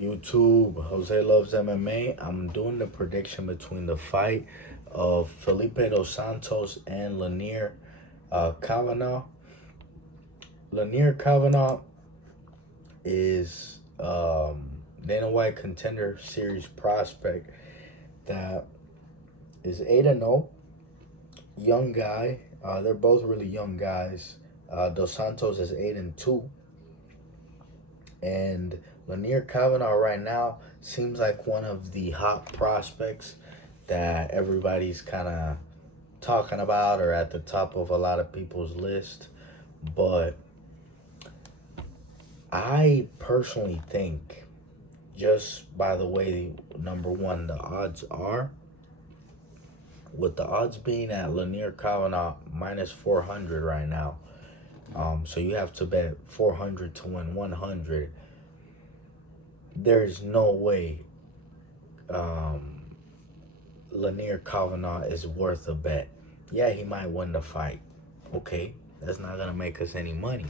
YouTube, Jose Loves MMA. I'm doing the prediction between the fight of Felipe dos Santos and Kavanagh. Lanier Kavanagh is Dana White Contender Series prospect that is 8-0. Young guy. They're both really young guys. Dos Santos is 8-2. And Lanier Kavanagh right now seems like one of the hot prospects that everybody's kind of talking about or at the top of a lot of people's list. But I personally think, just by the way, number one, the odds are, with the odds being at Lanier Kavanagh minus 400 right now. So you have to bet 400 to win 100. There's no way Lanier Kavanagh is worth a bet. Yeah, he might win the fight. Okay, that's not gonna make us any money.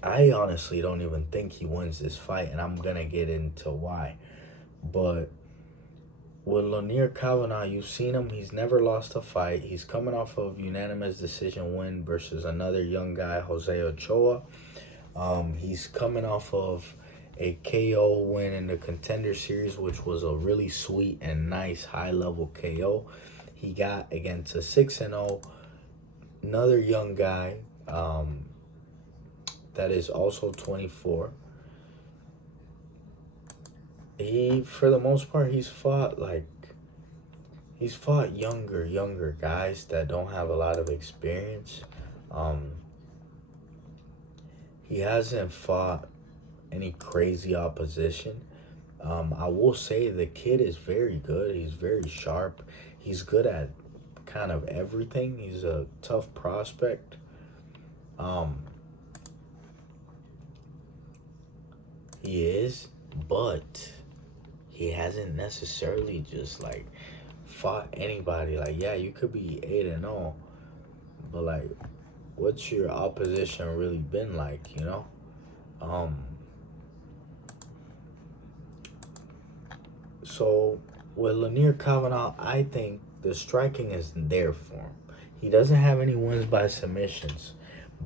I honestly don't even think he wins this fight, and I'm gonna get into why. But with Lanier Kavanagh, you've seen him. He's never lost a fight. He's coming off of unanimous decision win versus another young guy, Jose Ochoa. He's coming off of a KO win in the Contender Series, which was a really sweet and nice high-level KO. He got against a 6-0, another young guy that is also 24. For the most part, he's fought younger guys that don't have a lot of experience. He hasn't fought any crazy opposition. I will say the kid is very good. He's very sharp. He's good at kind of everything. He's a tough prospect. He is, but he hasn't necessarily just fought anybody. Yeah, you could be 8-0, but what's your opposition really been like, you know? So with Lanier Kavanagh, I think the striking is there for him. He doesn't have any wins by submissions,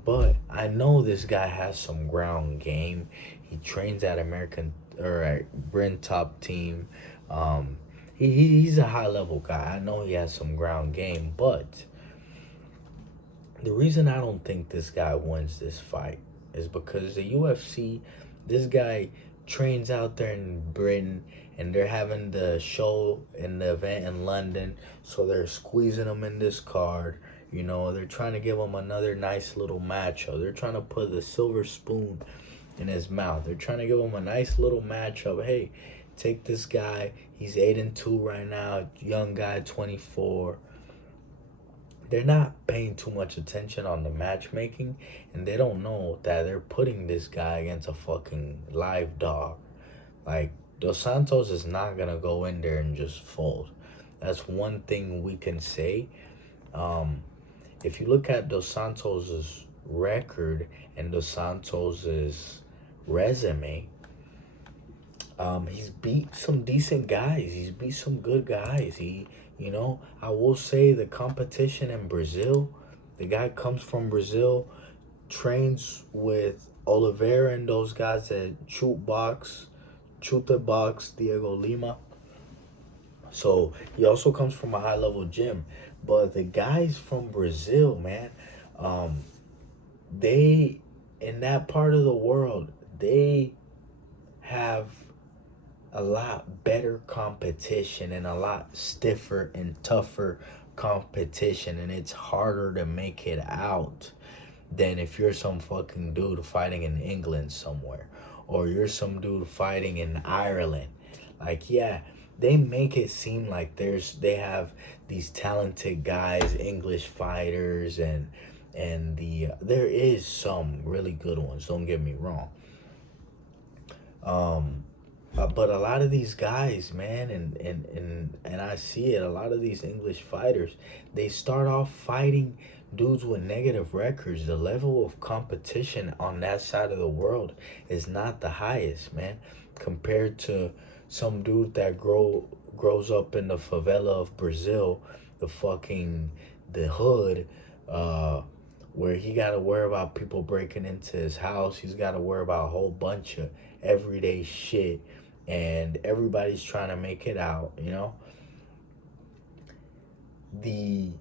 but I know this guy has some ground game. He trains at Bryn Top Team. He's a high level guy. I know he has some ground game, but the reason I don't think this guy wins this fight is because the UFC, this guy trains out there in Britain, and they're having the show and the event in London, so they're squeezing him in this card. You know, they're trying to give him another nice little matchup. They're trying to put the silver spoon in his mouth. They're trying to give him a nice little matchup. Hey, take this guy. He's 8-2 right now. Young guy, 24. They're not paying too much attention on the matchmaking, and they don't know that they're putting this guy against a fucking live dog. Dos Santos is not gonna go in there and just fold. That's one thing we can say. If you look at Dos Santos's record and Dos Santos's resume, he's beat some decent guys. He's beat some good guys. I will say the competition in Brazil, the guy comes from Brazil, trains with Oliveira and those guys at Chute Box, Diego Lima. So he also comes from a high level gym. But the guys from Brazil, man, they, in that part of the world, they have a lot better competition and a lot stiffer and tougher competition, and it's harder to make it out than if you're some fucking dude fighting in England somewhere, or you're some dude fighting in Ireland. Yeah, they make it seem like they have these talented guys, English fighters, and there is some really good ones, don't get me wrong. But a lot of these guys, man, and I see it, a lot of these English fighters, they start off fighting dudes with negative records, the level of competition on that side of the world is not the highest, man, compared to some dude that grows up in the favela of Brazil, the hood, uh, where he got to worry about people breaking into his house. He's got to worry about a whole bunch of everyday shit, and everybody's trying to make it out. The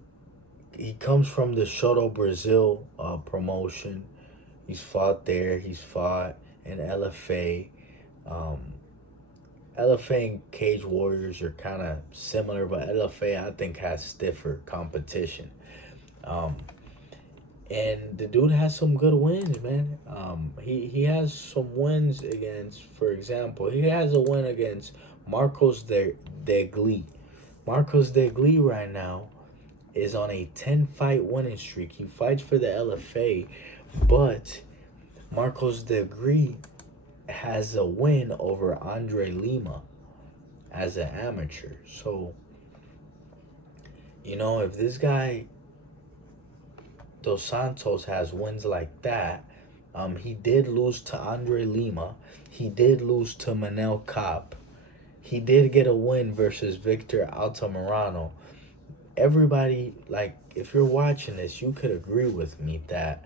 He comes from the Shoto Brazil promotion. He's fought there. He's fought in LFA. Um, LFA and Cage Warriors are kind of similar, but LFA I think has stiffer competition. Um, and the dude has some good wins, man. He has some wins against, for example, he has a win against Marcos de Glee. Marcos de Glee right now is on a 10-fight winning streak. He fights for the LFA, but Marcos de Glee has a win over Andre Lima as an amateur. So, if this guy Dos Santos has wins like that, he did lose to Andre Lima. He did lose to Manel Kape. He did get a win versus Victor Altamirano. Everybody, like, if you're watching this, you could agree with me that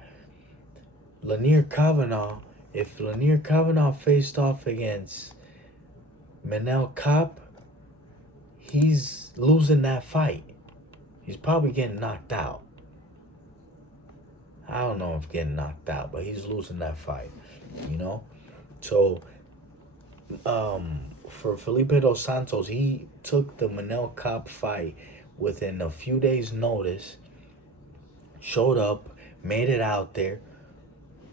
if Lanier Kavanagh faced off against Manel Kape, he's losing that fight. He's probably getting knocked out. I don't know if getting knocked out, but he's losing that fight, So, for Felipe Dos Santos, he took the Manel Kape fight within a few days' notice, showed up, made it out there,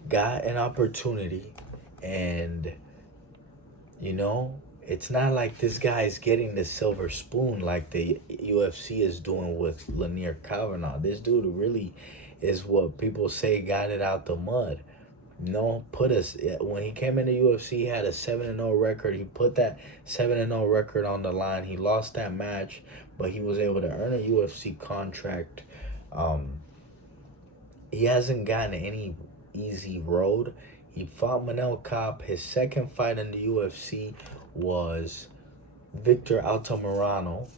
got an opportunity, and, it's not like this guy is getting the silver spoon like the UFC is doing with Lanier Kavanagh. This dude really is what people say got it out the mud. When he came into UFC, he had a 7-0 record. He put that 7-0 record on the line. He lost that match, but he was able to earn a UFC contract. He hasn't gotten any easy road. He fought Manel Kape. His second fight in the UFC was Victor Altamirano,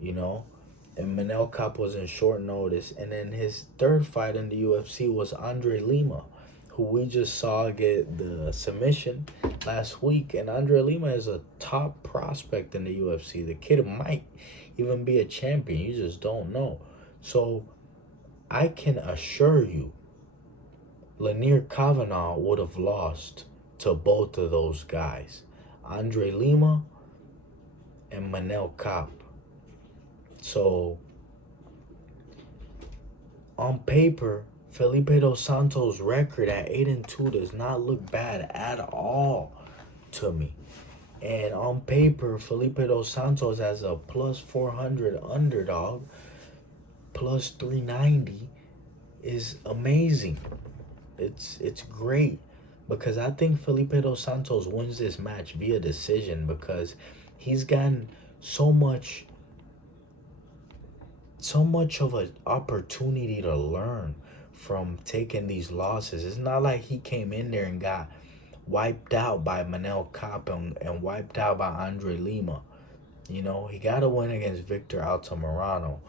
and Manel Kape was in short notice. And then his third fight in the UFC was Andre Lima, who we just saw get the submission last week. And Andre Lima is a top prospect in the UFC. The kid might even be a champion. You just don't know. So I can assure you, Lanier Kavanagh would have lost to both of those guys, Andre Lima and Manel Kape. So, on paper, Felipe Dos Santos' record at 8-2 does not look bad at all to me. And on paper, Felipe Dos Santos as a plus 400 underdog, plus 390 is amazing. It's great, because I think Felipe Dos Santos wins this match via decision, because he's gotten so much of an opportunity to learn from taking these losses. It's not like he came in there and got wiped out by Manel Kape and wiped out by Andre Lima. He got a win against Victor Altamirano.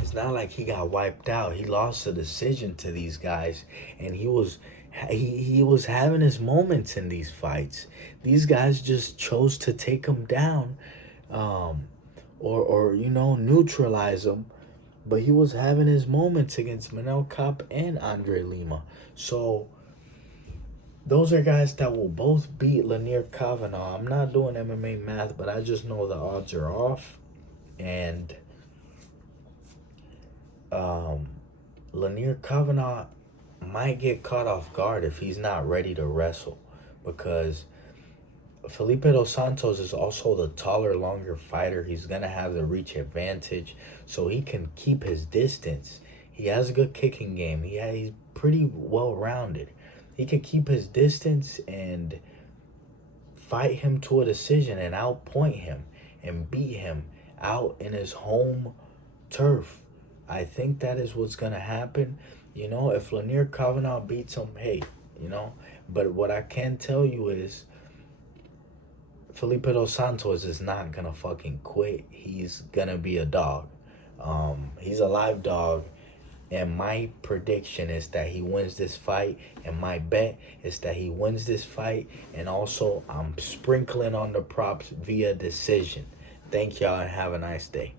It's not like he got wiped out. He lost a decision to these guys, and he was having his moments in these fights. These guys just chose to take him down, or neutralize him. But he was having his moments against Manel Kape and Andre Lima. So those are guys that will both beat Lanier Kavanagh. I'm not doing MMA math, but I just know the odds are off. And Lanier Kavanagh might get caught off guard if he's not ready to wrestle, because Felipe Dos Santos is also the taller, longer fighter. He's going to have the reach advantage, so he can keep his distance. He has a good kicking game. He's pretty well-rounded. He can keep his distance and fight him to a decision and outpoint him and beat him out in his home turf I think that is what's gonna happen. If Lanier Kavanagh beats him, hey, you know. But what I can tell you is Felipe dos Santos is not gonna fucking quit. He's gonna be a dog. He's a live dog. And my prediction is that he wins this fight. And my bet is that he wins this fight. And also, I'm sprinkling on the props via decision. Thank y'all and have a nice day.